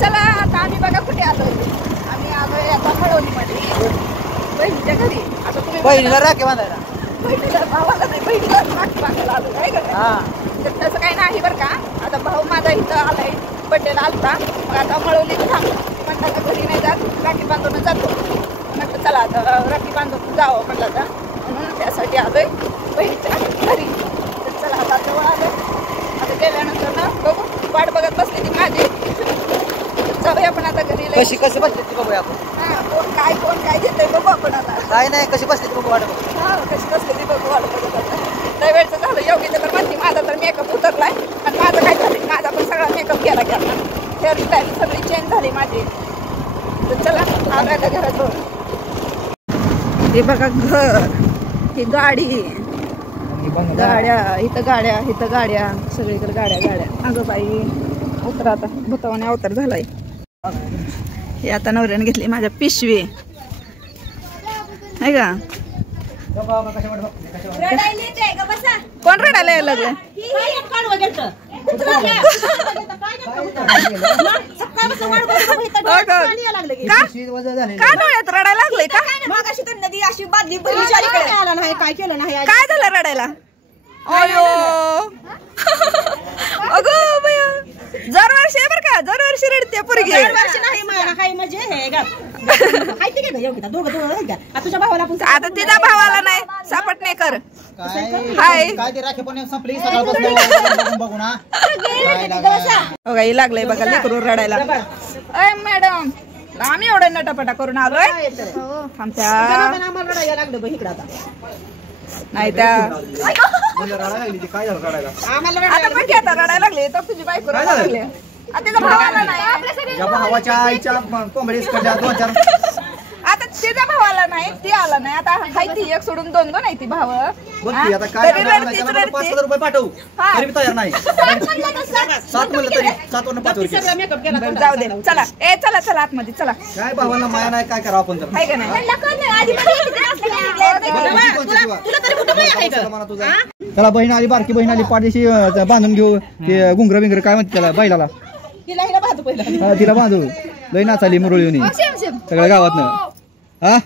चला आता आम्ही बघा कुठे आलोय. आम्ही आलोय आता मळवलीमध्ये बहिणीच्या घरी. आता तुम्ही बहिणीला राखी बांधायला, बहिणीला भावाला नाही बहिणीला राखी बांधायला आलो आहे का. तर तसं काही नाही बरं का. आता भाऊ माझा इथं आलाय बड्डेला आलता. मग आता मळवली थांब म्हणलं घरी नाही जात राखी बांधून जातो. म्हटलं चला आता राखी बांधून जावं म्हटलं आता म्हणून त्यासाठी आलोय बहिणीच्या घरी. तर चला आता जवळ आलो. आता गेल्यानंतर ना बघू वाट बघत बसली ती माझी. जाऊया आपण आता घरी. कशी कशी बसली ती बघूया आपण. कोण काय देतंय बघू आपण आता. काय नाही कशी बसली ती बघू वाट बघू. कशी बसली ती बघू वाट बघत आता. लय वेळचं झालं योग्य तर म्हणते माझा तर मेकअप उतरलाय आणि माझं काय झालं माझा पण सगळा मेकअप गेला हेअरस्टाईल सगळी चेंज झाली माझी. तर चला आम्ही घरात जाऊ. हे बघा घर, ही गाडी, गाड्या इथं गाड्या सगळीकडे गाड्या. अगं बाई उतर आता भुतावाने अवतार झालाय. हे आता नवऱ्याने घेतली माझ्या पिशवी आहे का. कोण रडायला यायला लागलं. का डोळ्यात रडायला लागलंय का. मगाशी तर नदी अशी बादली आला नाही काय केलं नाही. काय झालं रडायला. अयो अगं बया दरवर्षी आहे बरं का. दरवर्षी रडते पोरगी. नाही म्हणजे तुझ्या भावाला आता तिचा भावाला नाही सापट नाही कर. हाय बघा लागलंय बघा लेकरू रडायला. अय मॅडम आम्ही एवढं नटापटा करून आलोय. आमच्या नाही त्या आता पण आता रडायला लागले तर तुझी बायको रडायला लागली. तिचा भावाला नाही आता तिचा भावाला नाही ती आला नाही. आता हाय ती एक सोडून दोन आहे ती भाव. जाऊ दे चला चला आतमध्ये चला. काय भावांना माया नाही काय करावं आपण हाय का नाही. त्याला बहीण आली बारकी बहीण आली पाठीशी बांधून घेऊ ते गुंगर बिंगर काय म्हणते त्याला बैलाला तिला बांधू लई नाचाली मुरळी सगळ्या गावात. हा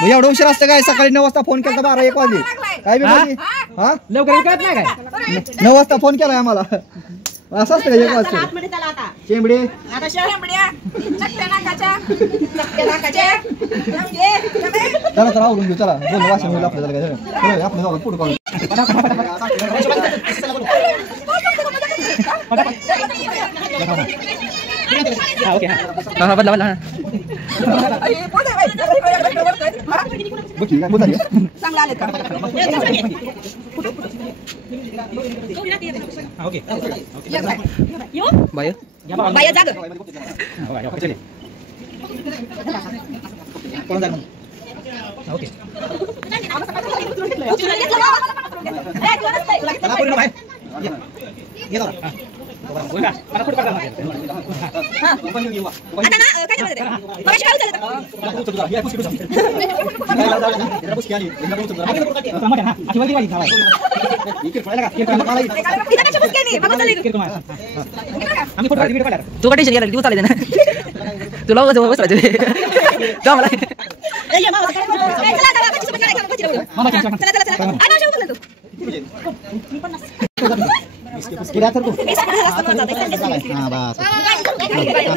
मग एवढं उशीर असतं काय. सकाळी 9 वाजता फोन केला 12-1 वाजले काय बी हा लवकर कळत नाही काय. 9 वाजता फोन केलाय आम्हाला असं असतं 1 वाजता. चेंबडे चला चला आवडून घेऊ चला. बोल वाशिम होईल आपल्याला काय आपलं जाऊ पुढे काढून. बदला चांगला आले का. तू का टेन्शन घ्यायला चालेल ना तुला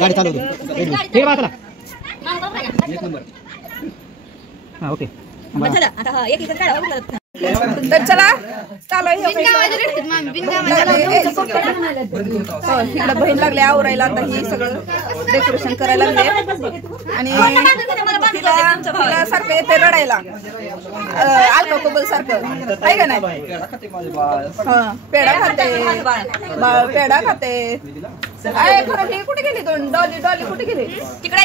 गाडी चालू ओके. तर चला चालू इकडे बहीण लागले आवरायला. आता ही सगळं डेकोरेशन करायला लागले आणि तिला सारखं येते रडायला अल्कोहोल सारखं आहे का नाही. पेढा खाते पेढा खाते. खरं ही कुठे गेली. डॉली कुठे गेली. तिकडे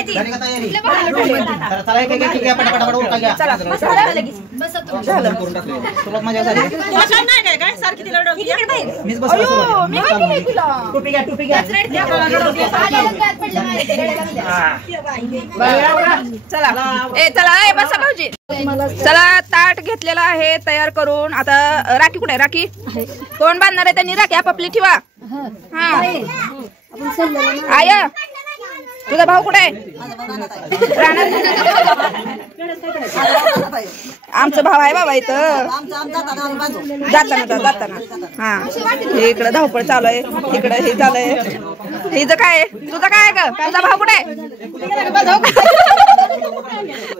चला बसा भाऊजी. चला ताट घेतलेला आहे तयार करून. आता राखी कुठे आहे. राखी कोण बांधणार आहे त्यांनी राखी आपापली ठेवा. हा आय तुझा भाऊ कुठे आहे? राहणार आमचा भाव आहे बाबा इथं जाताना हा इकडं धावपळ चालू आहे इकडं हे चालू आहे हिचं काय तुझं काय आहे ग तुझा भाऊ कुठे आहे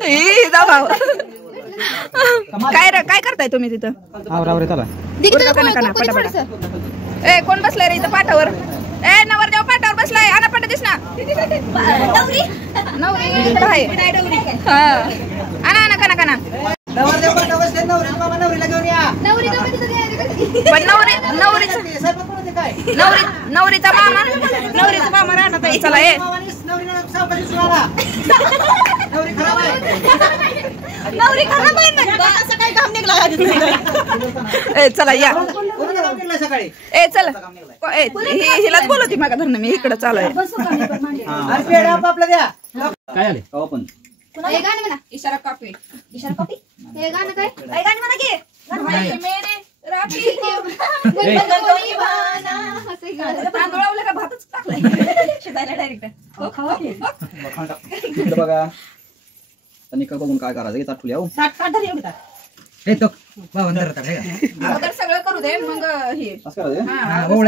हिचा भाऊ काय करताय तुम्ही तिथं ए कोण बसलाय रे इथं पाठावर ए नवरदेव पाठावर बसलाय आणा पाठ दिस ना नवरी हा आणा कना पण नवरीचा मामा राहणार ताई चला ए नवरी खराब आहे काय काम निघला ए चला या ए चला हिलाच बोलवती मागा धरणं मी इकडं चालू आहे काय आले पण इशारा कॉपी हे गाणं काय गाणं म्हणा की तांदूळ का भातच टाकलाय शिजायला डायरेक्ट बघा निकाल बघून काय करायचं सगळं करू दे मग हे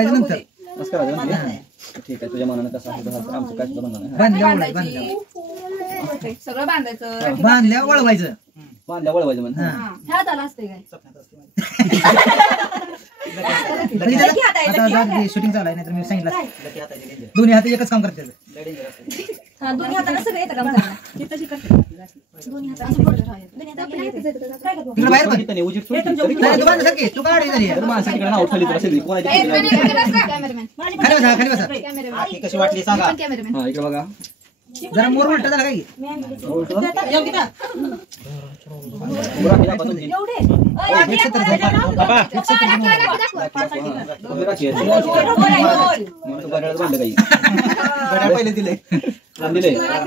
नंतर ठीक आहे तुझ्या मनानं कसं आहे तसं आमचं काय सुद्धा म्हणणं नाही सगळं बांधायचं बांधल्या वळवायचं म्हणजे शूटिंग चालू आहे नाही तर मी सांगितलं दोन्ही हात एकच काम करते दोन्ही हाताला सगळं येतं काम कशी वाटली सांगा इकडे बघा जरा मोर म्हणत झाला काही पहिले दिले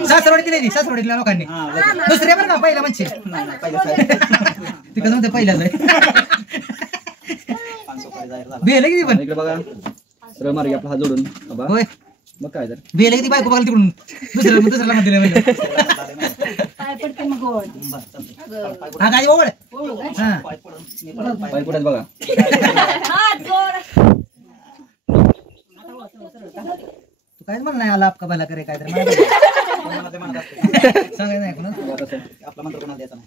सासरवाडीला लोकांनी दुसऱ्या बरं का पहिला म्हणजे तिकडे पहिल्याच बेल किती पण इकडे बघा सरळ मार्गी आपला हात जोडून होय मग काय तर बेल किती बायको बघाल तिकडून दुसऱ्याला मध्ये हा गाडी ओवळ पाय पुढे बघा तू कायच म्हण नाही आला आपका भला करे काय तर सांगायचं नाही कोणा आपला मंत्र कोणाला द्यायचा नाही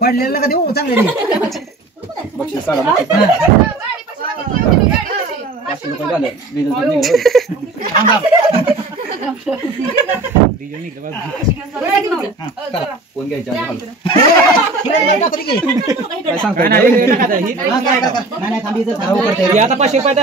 पडलेलं का देऊ चांगले बक्षीस काढा फोन घ्यायचा आता 500 रुपये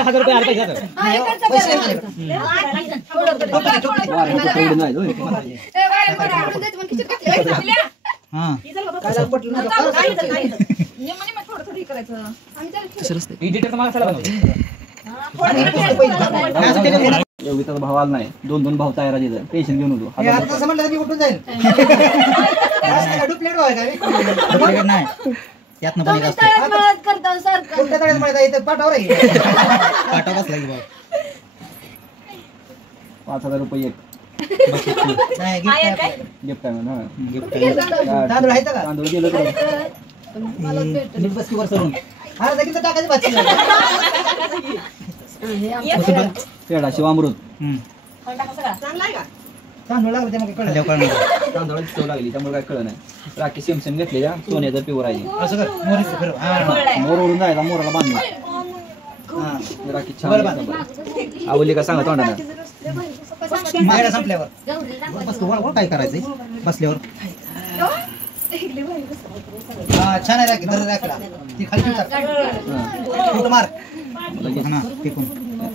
1000 भाव आला नाही 2 भाव तयार टेन्शन घेऊन होतो उठून जाईल नाही त्यातनं पाठवा 5000 रुपये गिफ्ट तांदूळ आहे का तांदूळ गेलो बसकीवर सरून पेढा शिवामृत तांदूळ लागले तांदूळाची चव लागली त्यामुळे काय कळलं नाही राखी सेमसेम घेतलेल्या सोन्याचं पिवर आहे मोर ओढून जायचा मोराला बांधून राखी छान आवडली का सांगा तोंडाने संपल्यावर काय करायचंय बसल्यावर छान आहे राखी राखीला ती खाली मार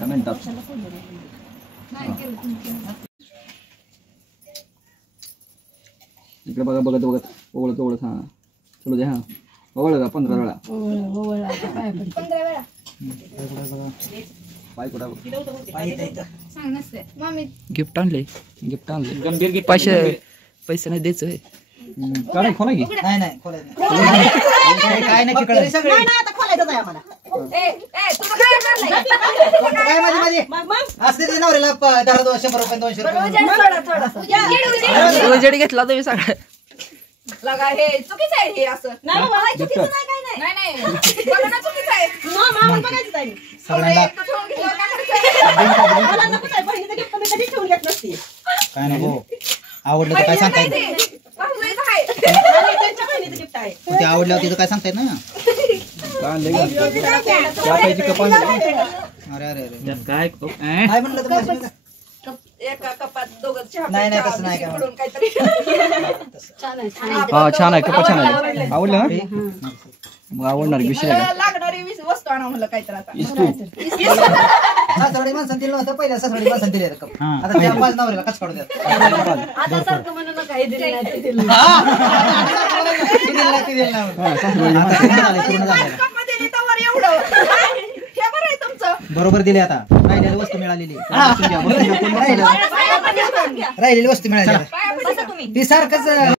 मिनिटात इकडे बघा बघत ओवळत हा चलो दे हा ओवळ 15 वेळा गिफ्ट आणले गंभीर गिफ्ट पैसे नाही द्यायचं काय खोला की नाही काय नाही तुझं काय आणलंय? काय माझी असते ते नवऱ्याला 100 रुपये 200 रुपये उजेड घेतला तुम्ही सगळं. लगा हे चुकीचं आहे हे असं. नाही चुकीचं नाही. नाही बघा ना चुकीचं आहे. सगळ्यांना एकटं ठेवून घेतल्यावर काय करायचं? काय नको आवडलं तर काय सांगता येत नाही. ते आवडल्यावर तिथं काय सांगता येत नाही ना. अरे अरे अरे काय काय म्हणलं तर एका कपात दोघं चहा नाही, नाही, चहा तसं नाही काय पडून काहीतरी हा छान आहे कपा छान आहे. आवडलं ना मग आवडणार विषय आहे का? लागणारी वस्तू आणा म्हणलं काहीतरी आता. सासरवाडी माणसाने दिलं नव्हतं पहिल्या सासरवाडी माणसाने दिले कप आता त्या माझ्या नवऱ्याला कच काढू द्या कप दिली तर एवढं हे बरं आहे तुमचं. बरोबर दिले आता राहिलेली वस्तू मिळालेली राहिलेली वस्तू मिळाली ती सारखंच